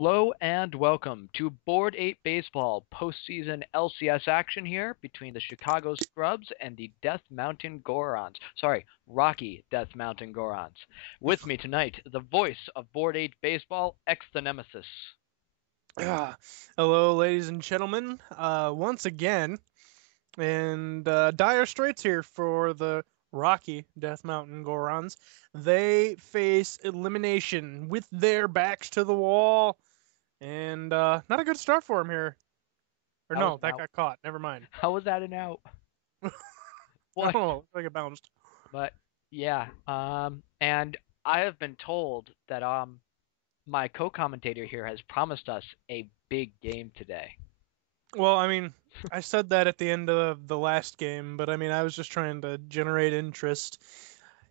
Hello and welcome to Board 8 Baseball postseason LCS action here between the Chicago Scrubs and the Death Mountain Gorons. Sorry, Rocky Death Mountain Gorons. With me tonight, the voice of Board 8 Baseball, X the Nemesis. Ah, hello, ladies and gentlemen. Once again, and dire straits here for the Rocky Death Mountain Gorons. They face elimination with their backs to the wall, and not a good start for them here. Or That was no, an that out. got caught. Never mind. How was that an out? I don't What? know. Looks like it bounced. But yeah, and I have been told that my co-commentator here has promised us a big game today. Well, I mean, I said that at the end of the last game, but I mean, I was just trying to generate interest.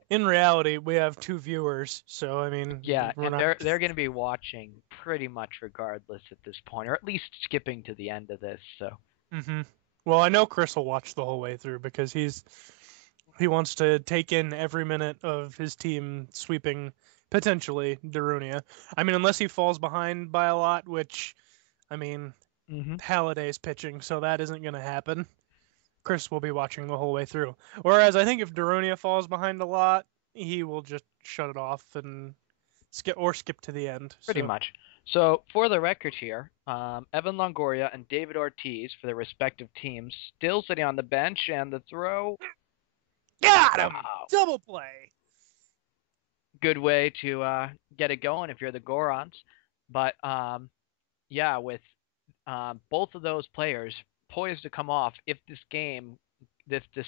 In reality, we have two viewers, so I mean, Yeah, we're and not. they're going to be watching pretty much regardless at this point, or at least skipping to the end of this. So hmm Well, I know Chris will watch the whole way through because he wants to take in every minute of his team sweeping potentially Darunia. I mean, unless he falls behind by a lot, which I mean, hmm Halliday's pitching, so that isn't going to happen. Chris will be watching the whole way through. Whereas I think if Darunia falls behind a lot, he will just shut it off and skip to the end. pretty So much. So for the record here, Evan Longoria and David Ortiz for their respective teams still sitting on the bench, and the throw, got him, wow, double play. good way to get it going if you're the Gorons. But yeah, with both of those players poised to come off if this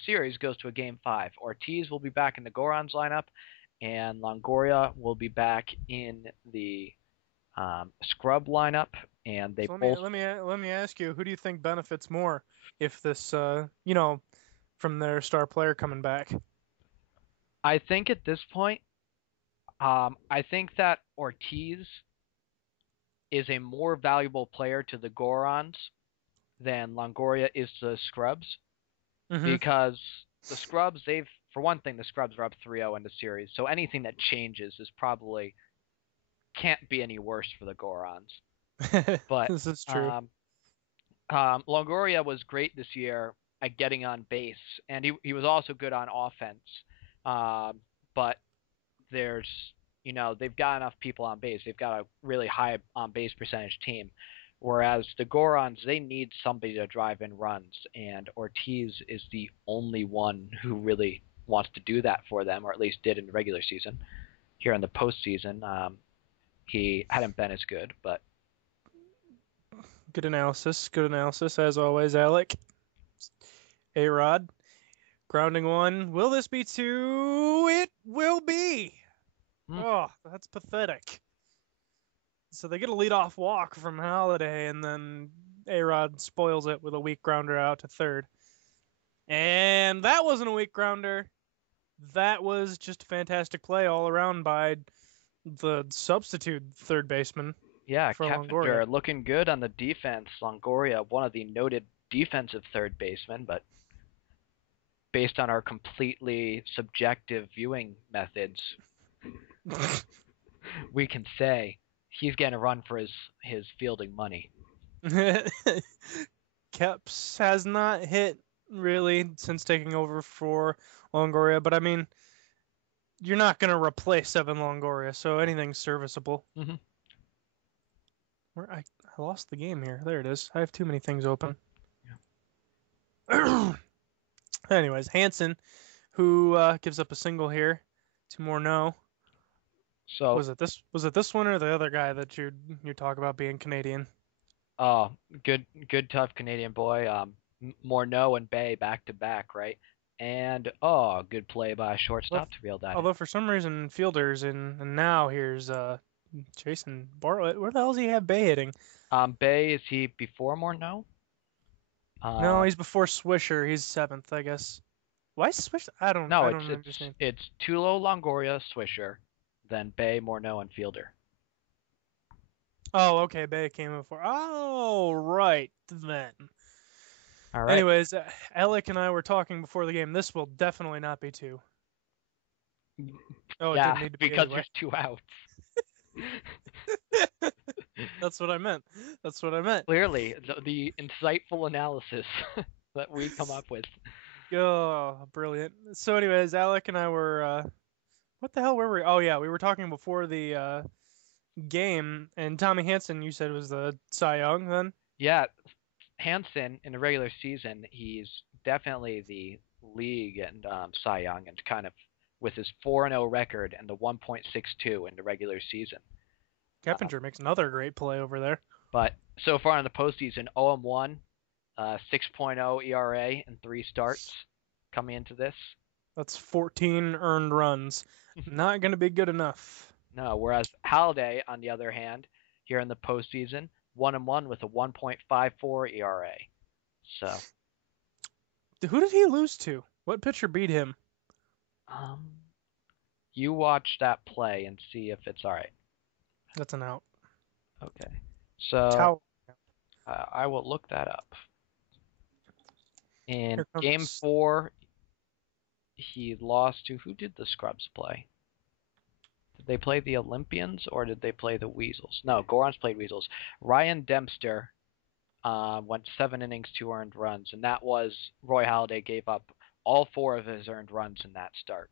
series goes to a game five. Ortiz will be back in the Gorons lineup, and Longoria will be back in the Scrub lineup, and they So let me both. let me let me ask you, who do you think benefits more if this from their star player coming back? I think at this point, I think that Ortiz is a more valuable player to the Gorons than Longoria is to the Scrubs hmm because the Scrubs, for one thing, the Scrubs are up 3-0 in the series, so anything that changes is probably can't be any worse for the Gorons. But This is true. um, Longoria was great this year at getting on base, and he was also good on offense. Um, but there's they've got enough people on base. They've got a really high on base percentage team. Whereas the Gorons, they need somebody to drive in runs, and Ortiz is the only one who really wants to do that for them, or at least did in the regular season. Here in the postseason, he hadn't been as good, but Good analysis. Good analysis as always, Alec. A Rod. Grounding one. Will this be two? It will be. hmm, Oh, that's pathetic. So they get a leadoff walk from Halliday, and then A Rod spoils it with a weak grounder out to third. And that wasn't a weak grounder. That was just a fantastic play all around by the substitute third baseman yeah, for Longoria. Keppinger looking good on the defense. Longoria, one of the noted defensive third basemen, but based on our completely subjective viewing methods, we can say he's getting a run for his fielding money. Keps has not hit really since taking over for Longoria, but I mean, you're not going to replace Evan Longoria, so anything's serviceable. Mm-hmm. Where I lost the game here. There it is. I have too many things open. Yeah. Anyways, Hanson, who gives up a single here to Morneau. So, Was it this one or the other guy that you talk about being Canadian? oh, good, tough Canadian boy. Morneau and Bay back to back, right? And oh, good play by Well, shortstop to reel that in. although for some reason fielders and now here's Jason Bartlett. Where the hell does he have Bay hitting? Bay, is he before Morneau? No, Um, he's before Swisher. He's seventh, I guess. Why Swisher? no, I it's don't it's understand. it's Tulo, Longoria, Swisher, then Bay, Morneau, and Fielder. Oh, okay, Bay came before. Oh, right then. All right. Anyways, Alec and I were talking before the game. This will definitely not be two. Oh, it Yeah, didn't need to be because anyway. there's two outs. That's what I meant. That's what I meant. Clearly, the insightful analysis that we come up with. Oh, brilliant. So, anyways, Alec and I were. What the hell were we? Oh yeah, we were talking before the game, and Tommy Hansen, you said was the Cy Young then. Yeah, Hansen in the regular season, he's definitely the league and Cy Young, and kind of with his 4-0 record and the 1.62 in the regular season. Uh, Keppinger makes another great play over there. but so far in the postseason, 0-1, 6.0 ERA in 3 starts coming into this. That's 14 earned runs. Not going to be good enough. No, whereas Halliday, on the other hand, here in the postseason, 1-1 with a 1.54 ERA. So, Who did he lose to? What pitcher beat him? um, you watch that play and see if it's all right. That's an out. Okay. So, Tau. I will look that up. In Here comes. Game 4, he lost to, who did the Scrubs play? Did they play the Olympians or did they play the Weasels? No, Gorons played Weasels. Ryan Dempster went 7 innings, 2 earned runs, and that was Roy Halladay gave up all 4 of his earned runs in that start.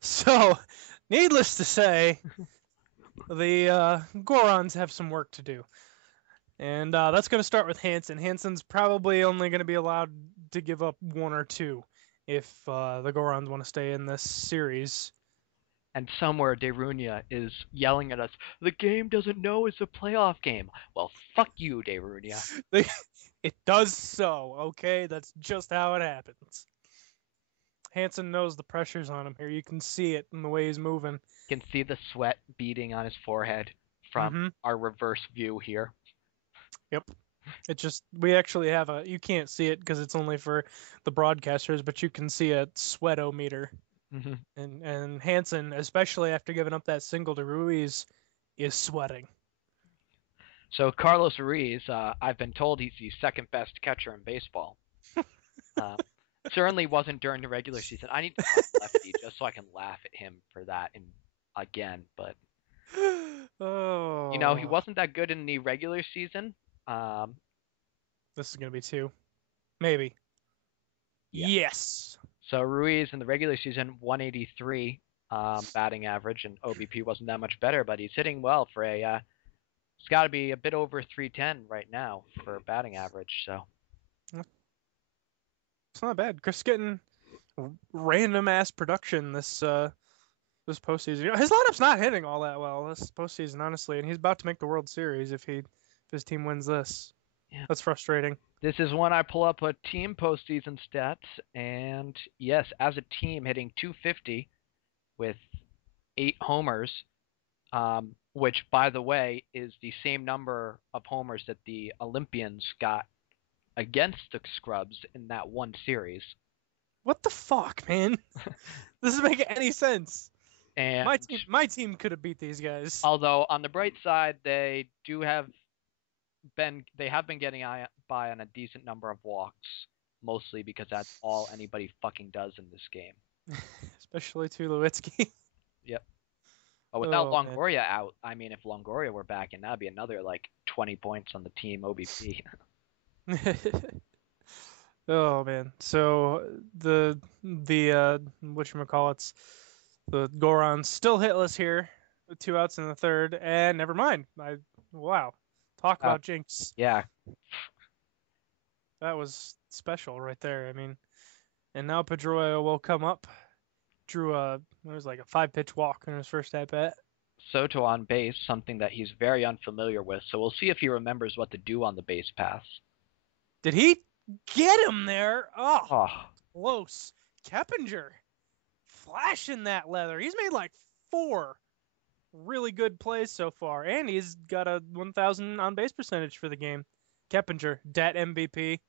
So, needless to say, the Gorons have some work to do. And that's going to start with Hansen. Hansen's probably only going to be allowed to give up 1 or 2 if the Gorons want to stay in this series. And somewhere Darunia is yelling at us, the game doesn't know it's a playoff game. Well, fuck you, Darunia. It does so, okay? That's just how it happens. Hansen knows the pressure's on him here. You can see it in the way he's moving. You can see the sweat beading on his forehead from our reverse view here. Yep. It just, we actually have you can't see it because it's only for the broadcasters, but you can see a sweatometer. And Hansen, especially after giving up that single to Ruiz, is sweating. So Carlos Ruiz, I've been told he's the second best catcher in baseball. Certainly wasn't during the regular season. I need to find lefty just so I can laugh at him for that again. But he wasn't that good in the regular season. This is gonna be 2, maybe. Yeah. Yes. So Ruiz in the regular season, 183 batting average, and OBP wasn't that much better, but he's hitting well for a. It's got to be a bit over 310 right now for batting average. So it's not bad. Chris getting random ass production this postseason. His lineup's not hitting all that well this postseason, honestly, and he's about to make the World Series if his team wins this. Yeah. That's frustrating. This is when I pull up a team postseason stats, and yes, as a team hitting 250 with 8 homers, which, by the way, is the same number of homers that the Olympians got against the Scrubs in that one series. What the fuck, man? This doesn't make any sense. And my team could have beat these guys. Although on the bright side, they have been getting by on a decent number of walks, mostly because that's all anybody fucking does in this game. Especially Tulowitzki. Yep. But without Longoria out, I mean, if Longoria were back in, that'd be another 20 points on the team OBP. Oh man. So the whatchamacallits, the Gorons still hitless here with 2 outs in the 3rd, and never mind. Wow. Talk about jinx. Yeah. That was special right there. I mean, and now Pedroia will come up. Drew it was like a 5-pitch walk in his first at bat. Soto on base, something that he's very unfamiliar with. So we'll see if he remembers what to do on the base pass. Did he get him there? Oh. Close. Keppinger flashing that leather. He's made like 4 really good plays so far, and he's got a 1,000 on base percentage for the game. Keppinger, DAT MVP. Is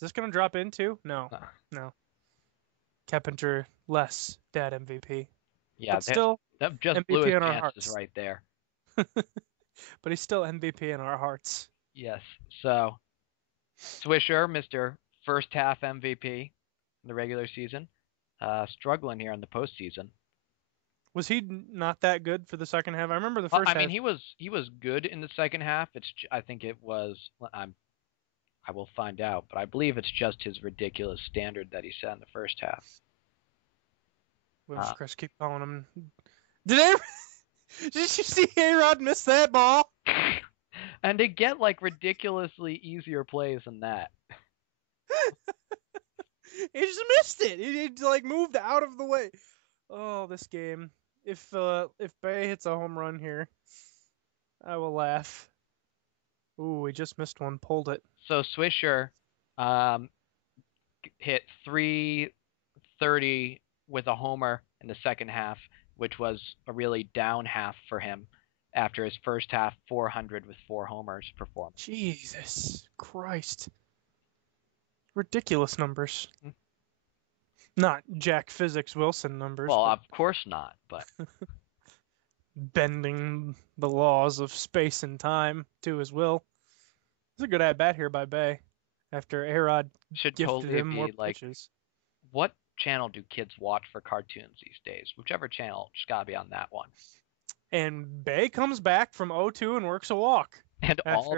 this gonna drop in too? No. Keppinger less DAT MVP. Yeah, but still that just MVP blew his in our chances hearts right there. But he's still MVP in our hearts. Yes. So Swisher, Mr. First half MVP in the regular season, struggling here in the postseason. Was he not that good for the second half? I remember the first I mean, half. he was good in the second half. I think it was. I will find out, but I believe it's just his ridiculous standard that he set in the first half. What does Chris keep calling him? Did you see A-Rod miss that ball? And to get like ridiculously easier plays than that. He just missed it. He like moved out of the way. Oh, this game. If Bay hits a home run here, I will laugh. Ooh, he just missed one. Pulled it. So Swisher hit 330 with a homer in the second half, which was a really down half for him after his first half 400 with 4 homers performance. Jesus Christ. Ridiculous numbers. Not Jack Physics Wilson numbers. Well, of course not, but bending the laws of space and time to his will. It's a good at-bat here by Bay after A-Rod should gifted totally him more be like, pitches. what channel do kids watch for cartoons these days? Whichever channel, just gotta be on that one. And Bay comes back from 0-2 and works a walk. And all